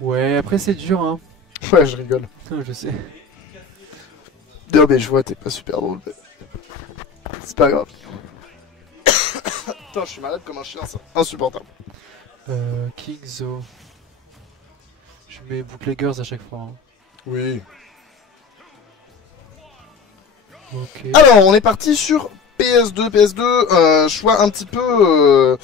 Ouais, après c'est dur, hein. Ouais, je rigole. Je sais. Non, mais je vois, t'es pas super drôle. Mais... c'est pas grave. Putain, je suis malade comme un chien, ça. Insupportable. Kingzo. Je mets bootleggers à chaque fois. Hein. Oui. Ok. Alors, on est parti sur PS2, choix un petit peu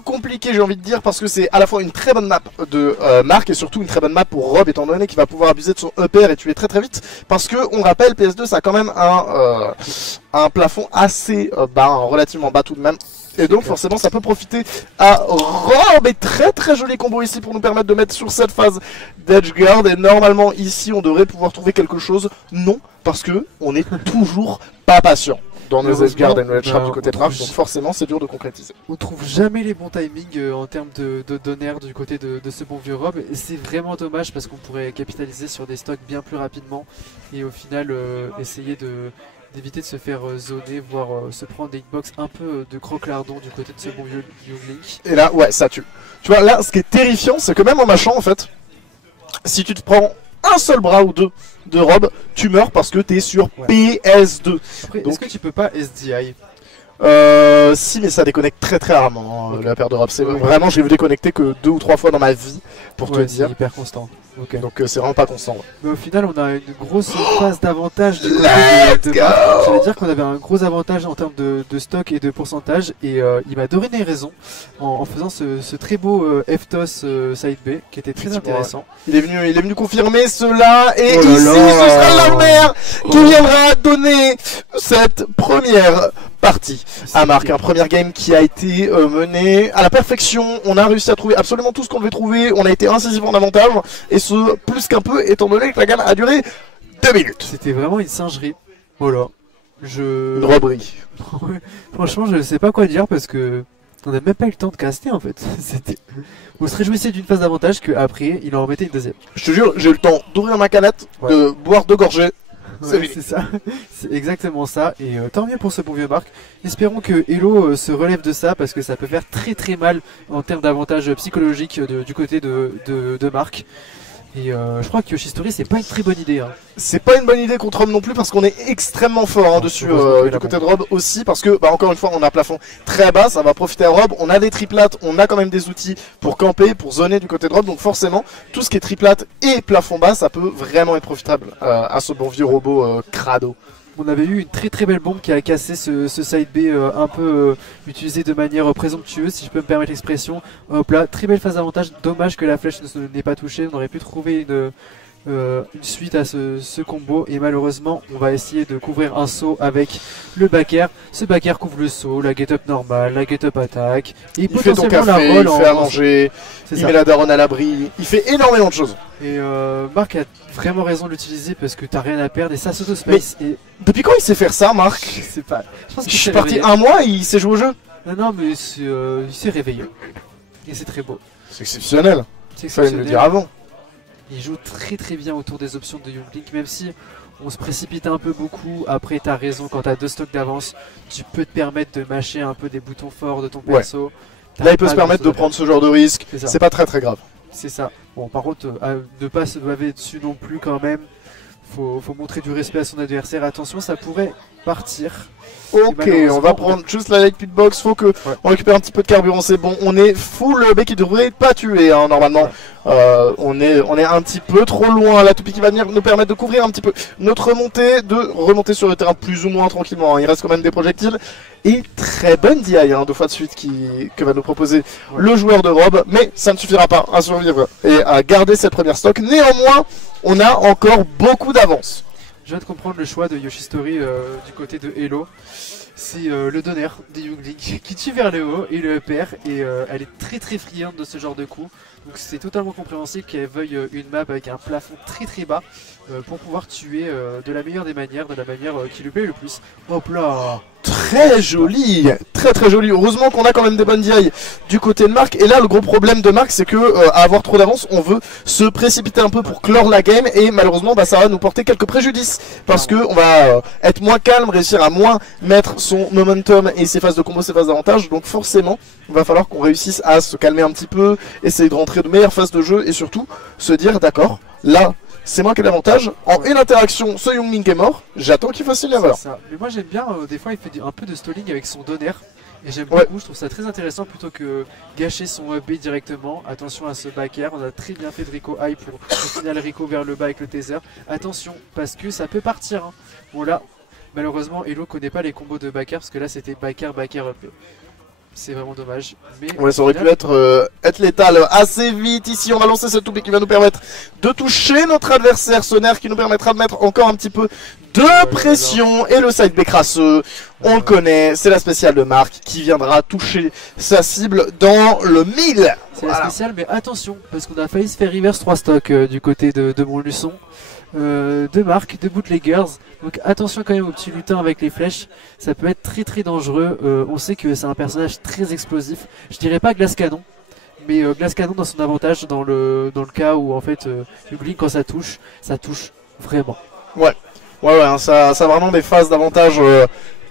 compliqué, j'ai envie de dire, parce que c'est à la fois une très bonne map de Marc et surtout une très bonne map pour Rob, étant donné qu'il va pouvoir abuser de son upper et tuer très très vite. Parce que, on rappelle, PS2, ça a quand même un plafond assez bas, relativement bas tout de même. Et donc forcément ça peut profiter à Rob. Et très très joli combo ici pour nous permettre de mettre sur cette phase d'edge guard. Et normalement ici on devrait pouvoir trouver quelque chose. Non, parce que on n'est toujours pas patient dans nos edge guard et nos edge trap du côté de Raph. Donc forcément c'est dur de concrétiser. On trouve jamais les bons timings en termes de donner du côté de ce bon vieux Rob. Et c'est vraiment dommage parce qu'on pourrait capitaliser sur des stocks bien plus rapidement. Et au final essayer d'éviter de se faire zoner, voire se prendre des hitbox un peu de croque-lardon du côté de ce bon vieux Young Link. Et là, ouais, ça tue. Tu vois, là, ce qui est terrifiant, c'est que même en mâchant, en fait, si tu te prends un seul bras ou deux de Rob, tu meurs parce que t'es sur PS2. Après, donc... est-ce que tu peux pas SDI? Si, mais ça déconnecte très très rarement, la paire de Rob. C'est vraiment, j'ai vu déconnecter que 2 ou 3 fois dans ma vie, pour te dire. C'est hyper constant. Okay. Donc c'est vraiment pas constant. Ouais. Mais au final, on a une grosse phase d'avantage du côté de Marc. Ça veut dire qu'on avait un gros avantage en termes de stock et de pourcentage. Et il m'a donné raison en faisant ce très beau F-toss side B qui était très intéressant. Ouais. Il est venu confirmer cela. Et ici, ce sera la mère qui viendra donner cette première partie à Marc. Un premier game qui a été mené à la perfection. On a réussi à trouver absolument tout ce qu'on devait trouver. On a été incisif en avantage. Et ce, plus qu'un peu, étant donné que la gamme a duré 2 minutes. C'était vraiment une singerie. Voilà. Une robberie. Franchement, je sais pas quoi dire parce que on n'a même pas eu le temps de caster en fait. On se réjouissait d'une phase d'avantage qu'après, il en remettait une deuxième. Je te jure, j'ai eu le temps d'ouvrir ma canette, de boire 2 gorgées. C'est ça, c'est exactement ça. Et tant mieux pour ce bon vieux Marc. Espérons que Hello se relève de ça parce que ça peut faire très très mal en termes d'avantage psychologique du côté de Marc. Et je crois que Yoshistory c'est pas une très bonne idée. Hein. C'est pas une bonne idée contre Rob non plus parce qu'on est extrêmement fort dessus du côté de Rob aussi parce que encore une fois on a un plafond très bas, ça va profiter à Rob, on a des triplates, on a quand même des outils pour camper, pour zoner du côté de Rob, donc forcément tout ce qui est triplate et plafond bas ça peut vraiment être profitable à ce bon vieux robot crado. On avait eu une très très belle bombe qui a cassé ce side B un peu utilisé de manière présomptueuse, si je peux me permettre l'expression. Hop là, très belle phase d'avantage. Dommage que la flèche n'ait pas touché. On aurait pu trouver une suite à ce combo. Et malheureusement, on va essayer de couvrir un saut avec le back air. Ce back air couvre le saut, la get up normale, la get up attaque. Et il fait ton café, il fait à manger, il met la daronne à l'abri. Il fait énormément de choses. Et Marc a vraiment raison de l'utiliser parce que t'as rien à perdre et ça s'auto-space. Et... depuis quand il sait faire ça, Marc? Je sais pas. Je suis parti un mois et il sait jouer au jeu. Non, mais il s'est réveillé. Et c'est très beau. C'est exceptionnel. Il fallait me le dire avant. Il joue très très bien autour des options de Young Link, même si on se précipite un peu beaucoup. Après, t'as raison, quand t'as 2 stocks d'avance, tu peux te permettre de mâcher un peu des boutons forts de ton perso. Ouais. Là, il peut se permettre de prendre ce genre de risque. C'est pas très très grave. C'est ça. Bon, par contre, ne pas se baver dessus non plus quand même. Faut montrer du respect à son adversaire. Attention, ça pourrait partir. Ok, on va prendre juste la light pitbox. Faut que on récupère un petit peu de carburant. C'est bon. On est full B qui devrait pas tuer hein, normalement. On est un petit peu trop loin. La toupie qui va venir nous permettre de couvrir un petit peu notre remontée, de remonter sur le terrain plus ou moins tranquillement. Hein. Il reste quand même des projectiles et très bonne DI hein, 2 fois de suite que va nous proposer le joueur de Rob. Mais ça ne suffira pas à survivre et à garder cette première stock. Néanmoins, on a encore beaucoup d'avance. Je viens de comprendre le choix de Yoshistory du côté de Hello. C'est le donner des Young Link qui tue vers le haut et le perd. Et elle est très très friande de ce genre de coup. Donc c'est totalement compréhensible qu'elle veuille une map avec un plafond très très bas pour pouvoir tuer de la meilleure des manières, de la manière qui lui plaît le plus. Hop là! Très joli, très joli. Heureusement qu'on a quand même des bonnes DI du côté de Marc. Et là, le gros problème de Marc, c'est que à avoir trop d'avance, on veut se précipiter un peu pour clore la game. Et malheureusement, bah, ça va nous porter quelques préjudices. Parce que on va être moins calme, réussir à moins mettre son momentum et ses phases de combo, ses phases d'avantage. Donc forcément, il va falloir qu'on réussisse à se calmer un petit peu, essayer de rentrer de meilleures phases de jeu et surtout se dire, d'accord, là... c'est moi qui ai l'avantage. En une interaction, ce Youngling est mort. J'attends qu'il fasse une erreur. Mais moi j'aime bien, des fois il fait un peu de stalling avec son donner. Et j'aime Ouais. beaucoup, je trouve ça très intéressant plutôt que gâcher son B directement. Attention à ce back air, on a très bien fait de Rico high pour au final Rico vers le bas avec le taser. Attention, parce que ça peut partir. Hein. Bon là, malheureusement Elo connaît pas les combos de back air parce que là c'était back air up. C'est vraiment dommage. Mais Ouais, ça aurait pu être létal assez vite. Ici, on va lancer ce toupie qui va nous permettre de toucher notre adversaire. Ce nerf qui nous permettra de mettre encore un petit peu de pression. Et le side B crasseux, on le connaît. C'est la spéciale de Marc qui viendra toucher sa cible dans le 1000. C'est la spéciale, mais attention, parce qu'on a failli se faire reverse 3 stocks du côté de Montluçon. De Marc, de bootleggers. Donc attention quand même au petit lutin avec les flèches. Ça peut être très dangereux. On sait que c'est un personnage très explosif. Je dirais pas glace canon, mais glace canon dans son avantage dans le cas où en fait Youngling quand ça touche vraiment. Ouais, hein, ça a vraiment des phases d'avantage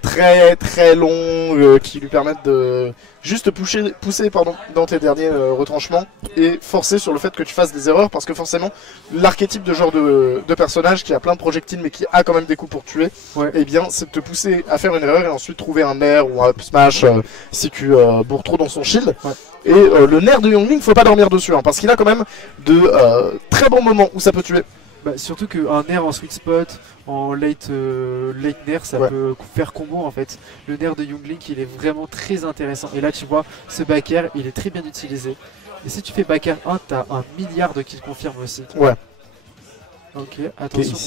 très longues qui lui permettent de juste pousser dans tes derniers retranchements et forcer sur le fait que tu fasses des erreurs parce que forcément l'archétype de genre de personnage qui a plein de projectiles mais qui a quand même des coups pour tuer, et bien c'est de te pousser à faire une erreur et ensuite trouver un nerf ou un up smash si tu bourres trop dans son shield. Et le nerf de Youngling, faut pas dormir dessus hein, parce qu'il a quand même de très bons moments où ça peut tuer. Bah, surtout qu'un nerf en sweet spot, en late nerf, ça peut faire combo en fait. Le nerf de Youngling, il est vraiment très intéressant. Et là, tu vois, ce back air, il est très bien utilisé. Et si tu fais back air 1, t'as un milliard de kills confirme aussi. Ouais. Ok, attention.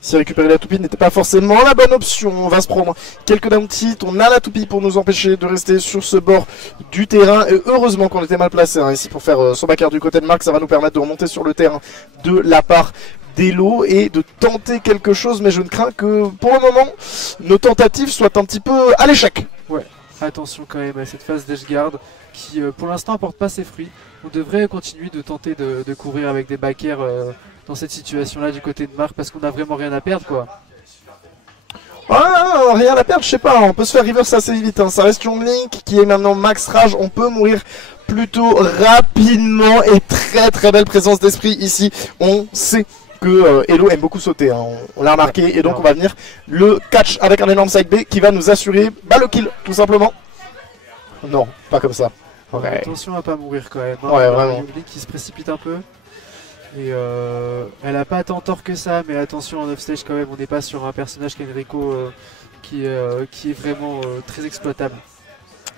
Si récupérer la toupie n'était pas forcément la bonne option, on va se prendre quelques down hits, on a la toupie pour nous empêcher de rester sur ce bord du terrain et heureusement qu'on était mal placé hein, ici pour faire son backer du côté de Marc, ça va nous permettre de remonter sur le terrain de la part d'Elo et de tenter quelque chose mais je ne crains que pour le moment nos tentatives soient un petit peu à l'échec. Ouais, attention quand même à cette phase d'Edgeguard qui pour l'instant apporte pas ses fruits. On devrait continuer de tenter de courir avec des backers dans cette situation là du côté de Marc parce qu'on a vraiment rien à perdre quoi. Ah, rien à perdre, je sais pas, on peut se faire reverse assez vite, hein. Ça reste Youngling qui est maintenant max rage, on peut mourir plutôt rapidement et très belle présence d'esprit ici, on sait que Elo aime beaucoup sauter, hein. On l'a remarqué et donc on va venir le catch avec un énorme side B qui va nous assurer le kill tout simplement. Non, pas comme ça. Ouais. Attention à pas mourir quand même, hein. Ouais, vraiment. Youngling qui se précipite un peu. Et elle a pas tant tort que ça, mais attention en offstage quand même, on n'est pas sur un personnage qui a une Rico qui est vraiment très exploitable.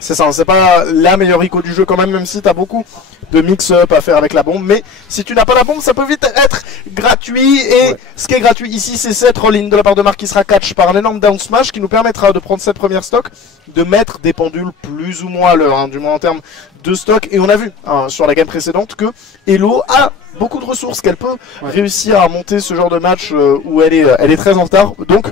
C'est ça, c'est pas la meilleure Rico du jeu quand même si t'as beaucoup de mix-up à faire avec la bombe. Mais si tu n'as pas la bombe, ça peut vite être gratuit. Et ce qui est gratuit ici, c'est cette roll-in de la part de Marc qui sera catch par un énorme down smash qui nous permettra de prendre cette première stock, de mettre des pendules plus ou moins à l'heure, hein, du moins en termes de stock. Et on a vu hein, sur la game précédente que Elo a beaucoup de ressources, qu'elle peut réussir à monter ce genre de match où elle est très en retard. Donc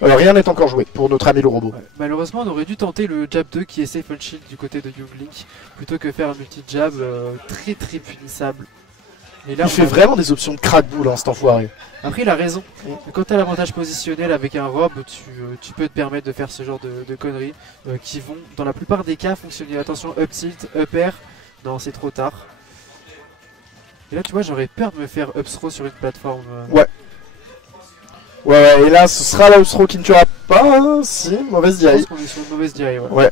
rien n'est encore joué pour notre ami le robot. Ouais. Malheureusement on aurait dû tenter le jab 2 qui est safe on shield du côté de Youngling plutôt que faire un multi-jab très punissable. Et là, il fait vraiment des options de crack-boule hein, cet enfoiré. Après il a raison, quand tu as l'avantage positionnel avec un rob, tu peux te permettre de faire ce genre de conneries qui vont dans la plupart des cas fonctionner. Attention up tilt, up air, non c'est trop tard. Et là tu vois j'aurais peur de me faire up throw sur une plateforme. Ouais, et là ce sera la up throw qui ne tuera pas, hein, si, mauvaise DI. Je pense qu'on est sur une mauvaise DI, ouais.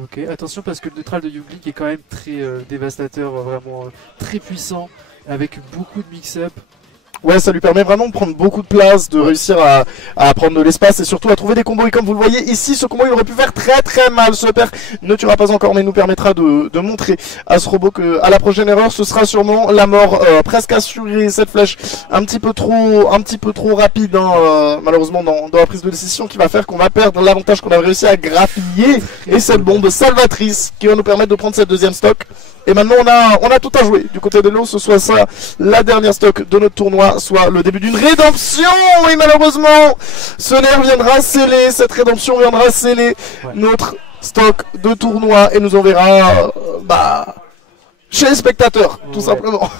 Ok, attention parce que le neutral de Youngling est quand même très dévastateur, vraiment très puissant, avec beaucoup de mix-up. Ouais, ça lui permet vraiment de prendre beaucoup de place, de réussir à prendre de l'espace et surtout à trouver des combos. Et comme vous le voyez ici, ce combo il aurait pu faire très mal. Ce père ne tuera pas encore, mais nous permettra de montrer à ce robot que à la prochaine erreur, ce sera sûrement la mort presque assurée. Cette flèche un petit peu trop rapide, hein, malheureusement dans la prise de décision, qui va faire qu'on va perdre l'avantage qu'on a réussi à grappiller. Et cette bombe salvatrice qui va nous permettre de prendre cette deuxième stock. Et maintenant on a tout à jouer du côté de l'eau, soit ça la dernière stock de notre tournoi, soit le début d'une rédemption. Et malheureusement, ce nerf viendra sceller, cette rédemption viendra sceller notre stock de tournoi et nous enverra chez les spectateurs, tout simplement.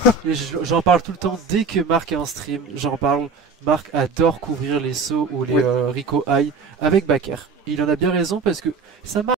J'en parle tout le temps dès que Marc est en stream, j'en parle. Marc adore couvrir les sauts ou les Rico High avec Baker. Il en a bien raison parce que ça marche.